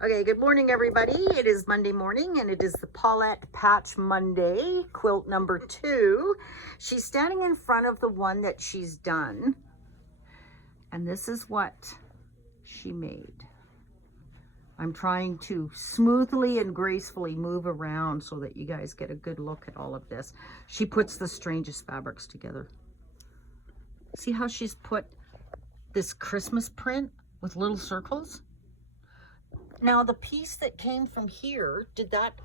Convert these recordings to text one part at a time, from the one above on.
Okay, good morning, everybody. It is Monday morning, and it is the Paulette Patch Monday, quilt number 2. She's standing in front of the one that she's done, and this is what she made. I'm trying to smoothly and gracefully move around so that you guys get a good look at all of this. She puts the strangest fabrics together. See how she's put this Christmas print with little circles? Now the piece that came from here,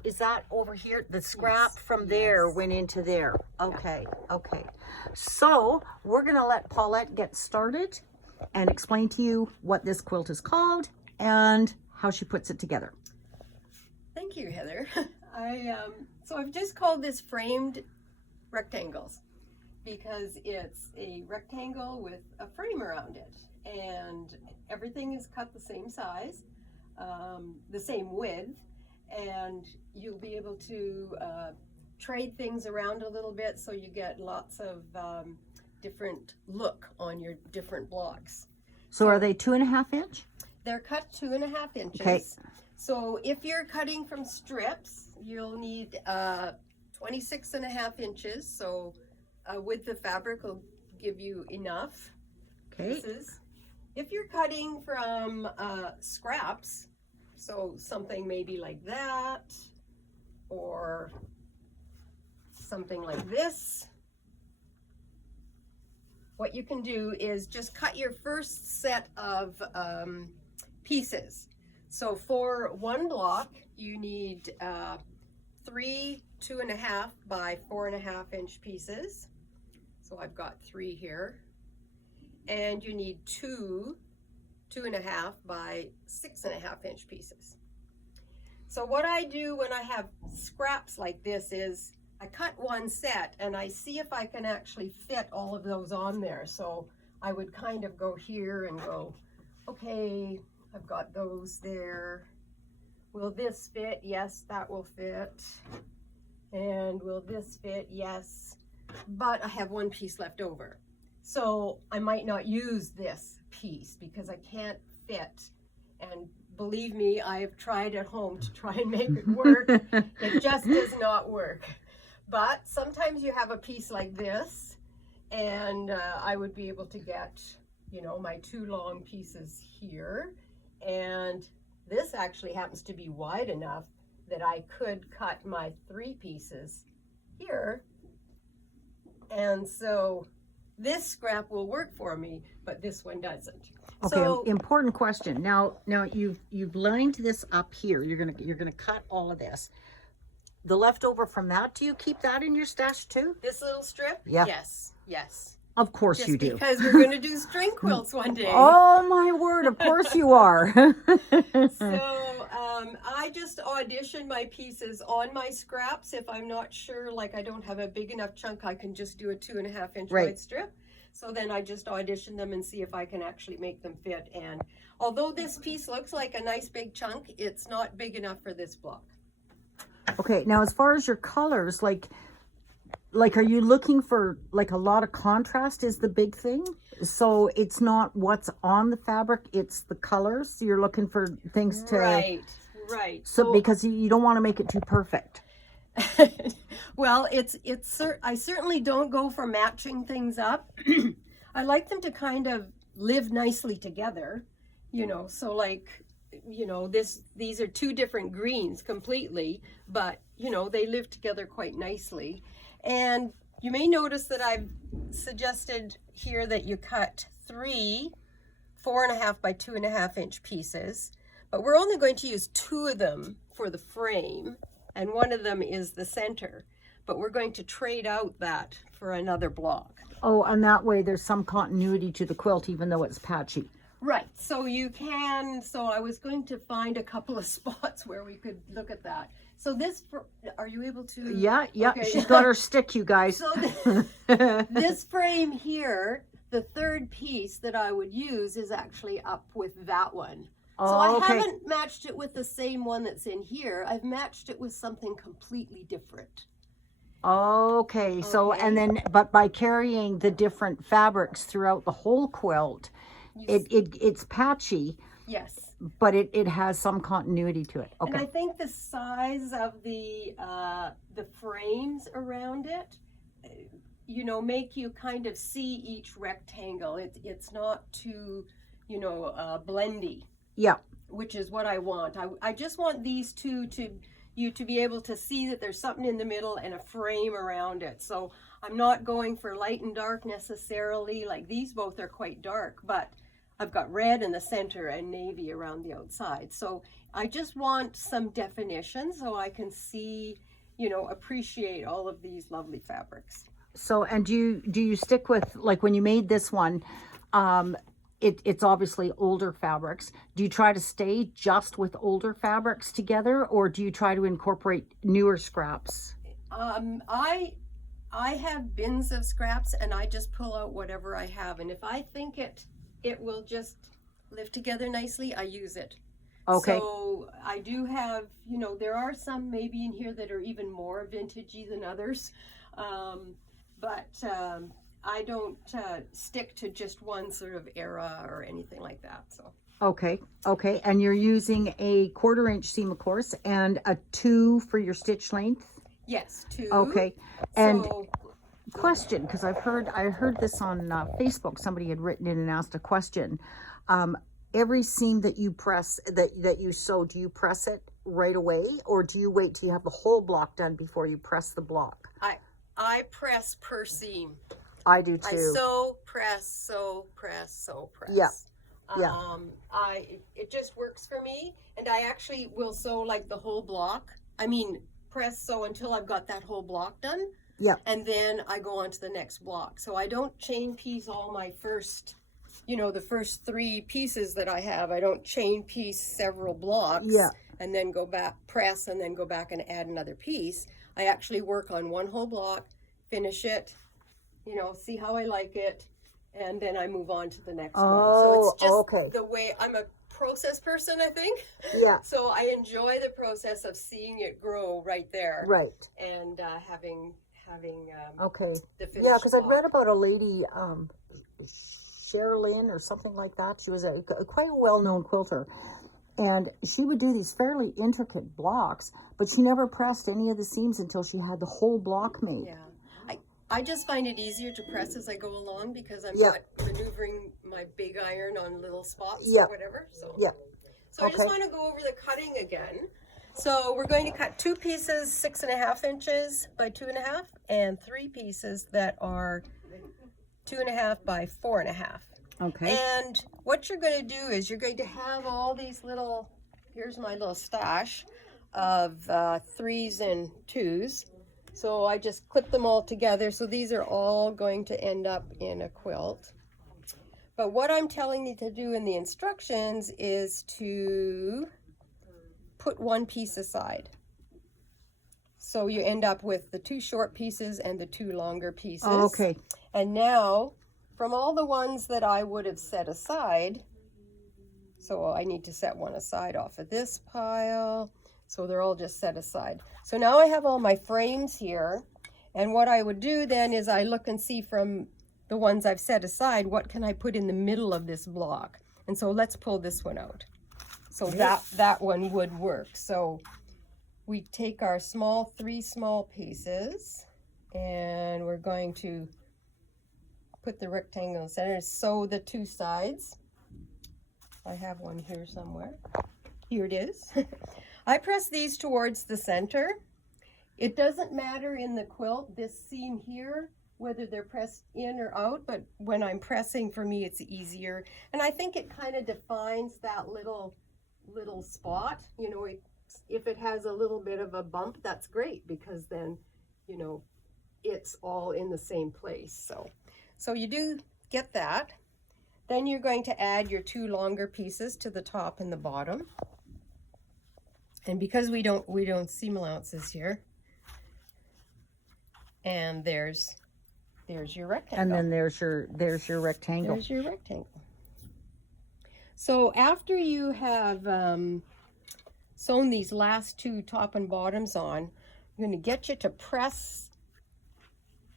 is that over here? The scrap from there went into there. Okay, okay. So we're gonna let Paulette get started and explain to you what this quilt is called and how she puts it together. Thank you, Heather. So I've just called this framed rectangles because it's a rectangle with a frame around it, and everything is cut the same size. The same width, and you'll be able to trade things around a little bit so you get lots of different look on your different blocks. So are they 2.5 inch? They're cut 2.5 inches. Okay. So if you're cutting from strips, you'll need 26.5 inches. So with the fabric will give you enough pieces. If you're cutting from scraps, so something maybe like that, or something like this, what you can do is just cut your first set of pieces. So for one block, you need 3 2.5 by 4.5 inch pieces. So I've got 3 here. And you need 2 2.5 by 6.5 inch pieces. So what I do when I have scraps like this is I cut one set and I see if I can actually fit all of those on there. So I would kind of go here and go, okay, I've got those there. Will this fit? Yes, that will fit. And will this fit? Yes. But I have one piece left over. So I might not use this piece because I can't fit. And believe me, I have tried at home to try and make it work. It just does not work. But sometimes you have a piece like this, and I would be able to get, you know, my 2 long pieces here. And this actually happens to be wide enough that I could cut my 3 pieces here. And so this scrap will work for me, but this one doesn't. Okay, so, important question. Now you've lined this up here. You're gonna cut all of this. The leftover from that, do you keep that in your stash too? This little strip? Yeah. Yes, yes. Of course Just you do. Because we're going to do string quilts one day. Oh my word! Of course you are. So I just audition my pieces on my scraps. If I'm not sure, like I don't have a big enough chunk, I can just do a 2.5 inch wide strip. So then I just audition them and see if I can actually make them fit. And although this piece looks like a nice big chunk, it's not big enough for this block. Okay, now as far as your colors, like are you looking for like a lot of contrast is the big thing? So it's not what's on the fabric, it's the colors. So you're looking for things to right. So because you don't want to make it too perfect. Well, I certainly don't go for matching things up. I like them to kind of live nicely together, you know. So like, you know, these are 2 different greens completely, but you know, they live together quite nicely. And you may notice that I've suggested here that you cut 3 4.5 by 2.5 inch pieces, but we're only going to use 2 of them for the frame, and one of them is the center, but we're going to trade out that for another block. Oh, and that way there's some continuity to the quilt even though it's patchy. Right, so you can, so I was going to find a couple of spots where we could look at that. So this, are you able to? Yeah, okay. She's got her stick, you guys. So this frame here, the 3rd piece that I would use is actually up with that one. Oh, so I okay. haven't matched it with the same one that's in here. I've matched it with something completely different. Okay, so, and then, but by carrying the different fabrics throughout the whole quilt, it's patchy. Yes. but it has some continuity to it. And I Okay. think the size of the frames around it, you know, make you kind of see each rectangle. It's not too, you know, blendy, Yeah. which is what I want. I just want these two to be able to see that there's something in the middle and a frame around it. So I'm not going for light and dark necessarily. Like these both are quite dark, but I've got red in the center and navy around the outside. So I just want some definition so I can see, you know, appreciate all of these lovely fabrics. So, and do you stick with, like when you made this one, it's obviously older fabrics. Do you try to stay just with older fabrics together, or do you try to incorporate newer scraps? I have bins of scraps and I just pull out whatever I have. And if I think it will just live together nicely, I use it. Okay. So I do have, you know, there are some maybe in here that are even more vintagey than others. But I don't stick to just one sort of era or anything like that. So. Okay. Okay. And you're using a 1/4 inch seam, of course, and a 2 for your stitch length. Yes, 2. Okay. And So, question, because I heard this on Facebook. Somebody had written in and asked a question. Every seam that you press, that you sew, do you press it right away, or do you wait till you have the whole block done before you press the block? I press per seam. I do too. I sew, press, sew, press, sew, press. Yeah. Yeah. It just works for me, and I actually will sew like the whole block. I mean, press, sew until I've got that whole block done. Yeah. And then I go on to the next block. So I don't chain piece all my first, you know, the first 3 pieces that I have. I don't chain piece several blocks. Yeah. And then go back, press, and then go back and add another piece. I actually work on one whole block, finish it, you know, see how I like it, and then I move on to the next one. So it's just okay. the way I'm a process person, I think. Yeah. So I enjoy the process of seeing it grow right there. Right. And having Okay. the finished Yeah, because I'd block. read about a lady, Sherilyn or something like that. She was a quite a well-known quilter. And she would do these fairly intricate blocks, but she never pressed any of the seams until she had the whole block made. Yeah. I just find it easier to press as I go along because I'm Yeah. not maneuvering my big iron on little spots Yeah. or whatever. So Yeah. So I just Okay. want to go over the cutting again. So we're going to cut 2 pieces 6.5 inches by 2.5 and 3 pieces that are 2.5 by 4.5. Okay. And what you're going to do is you're going to have all these little, here's my little stash of 3s and 2s. So I just clip them all together. So these are all going to end up in a quilt. But what I'm telling you to do in the instructions is to put 1 piece aside. So you end up with the 2 short pieces and the 2 longer pieces. Oh, okay. And now, from all the ones that I would have set aside, so I need to set one aside off of this pile. So they're all just set aside. So now I have all my frames here. And what I would do then is I look and see from the ones I've set aside, what can I put in the middle of this block? And so let's pull this one out. So that one would work. So we take our 3 small pieces, and we're going to put the rectangle in the center, sew the 2 sides. I have one here somewhere. Here it is. I press these towards the center. It doesn't matter in the quilt, this seam here, whether they're pressed in or out, but when I'm pressing, for me, it's easier. And I think it kind of defines that little spot. You know, if it has a little bit of a bump, that's great, because then, you know, it's all in the same place. So you do get that. Then you're going to add your 2 longer pieces to the top and the bottom. And because we don't seam allowances here, and there's your rectangle. And then there's your rectangle. There's your rectangle. So after you have sewn these last 2 top and bottoms on, I'm going to get you to press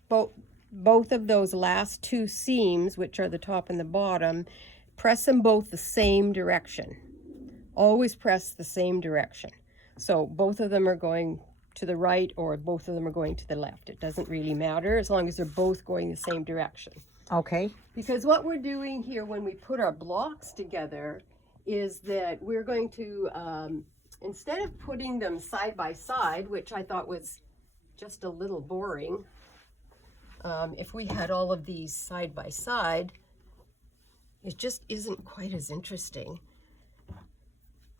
both of those last 2 seams, which are the top and the bottom, press them both the same direction. always press the same direction. So both of them are going to the right or both of them are going to the left. It doesn't really matter as long as they're both going the same direction. Okay. Because what we're doing here when we put our blocks together is that we're going to, instead of putting them side by side, which I thought was just a little boring, if we had all of these side by side, it just isn't quite as interesting,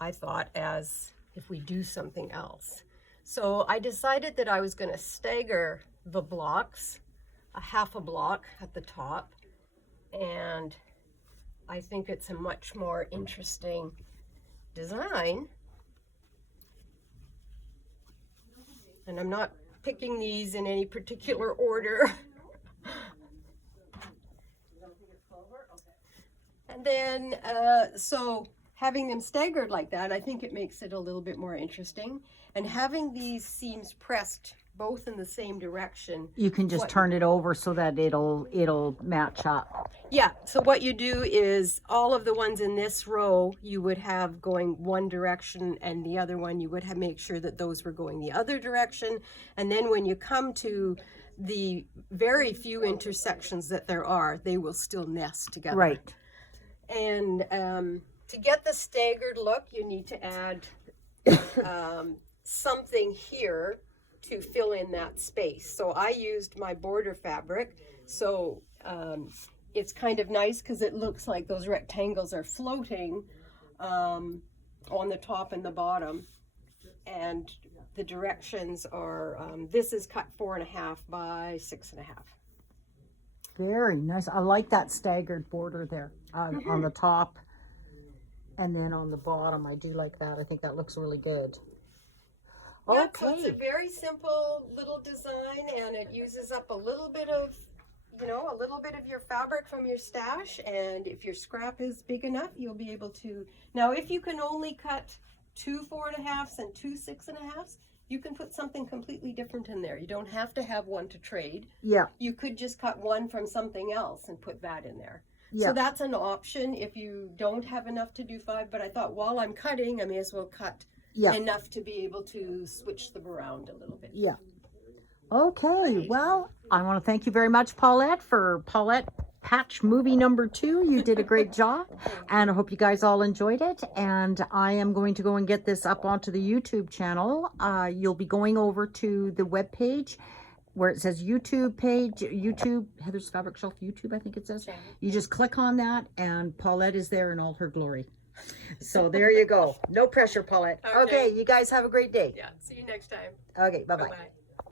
I thought, as if we do something else. So I decided that I was going to stagger the blocks, a half a block at the top, and I think it's a much more interesting design. And I'm not picking these in any particular order. And then, so having them staggered like that, I think it makes it a little bit more interesting. And having these seams pressed both in the same direction. You can just turn it over so that it'll match up. Yeah, so what you do is all of the ones in this row you would have going one direction, and the other one you would have make sure that those were going the other direction. And then when you come to the very few intersections that there are, they will still nest together. Right. And to get the staggered look, you need to add something here to fill in that space. So I used my border fabric. So it's kind of nice because it looks like those rectangles are floating on the top and the bottom. And the directions are, this is cut 4.5 by 6.5. Very nice. I like that staggered border there on the top. And then on the bottom, I do like that. I think that looks really good. Yeah, Okay. so it's a very simple little design, and it uses up a little bit of, a little bit of your fabric from your stash. And if your scrap is big enough, you'll be able to. Now, if you can only cut 2 4.5s and 2 6.5s, you can put something completely different in there. You don't have to have one to trade. Yeah. You could just cut one from something else and put that in there. Yeah. So that's an option if you don't have enough to do 5. But I thought while I'm cutting, I may as well cut enough to be able to switch them around a little bit. Yeah. Okay. Well, I want to thank you very much, Paulette, for Paulette Patch movie number 2. You did a great job, and I hope you guys all enjoyed it. And I am going to go and get this up onto the YouTube channel. You'll be going over to the webpage where it says YouTube page, YouTube, Heather's Fabric Shelf YouTube, I think it says. You just click on that, and Paulette is there in all her glory. So there you go. No pressure, Paulette. Okay, you guys have a great day. Yeah, see you next time. Okay, bye-bye. Bye-bye.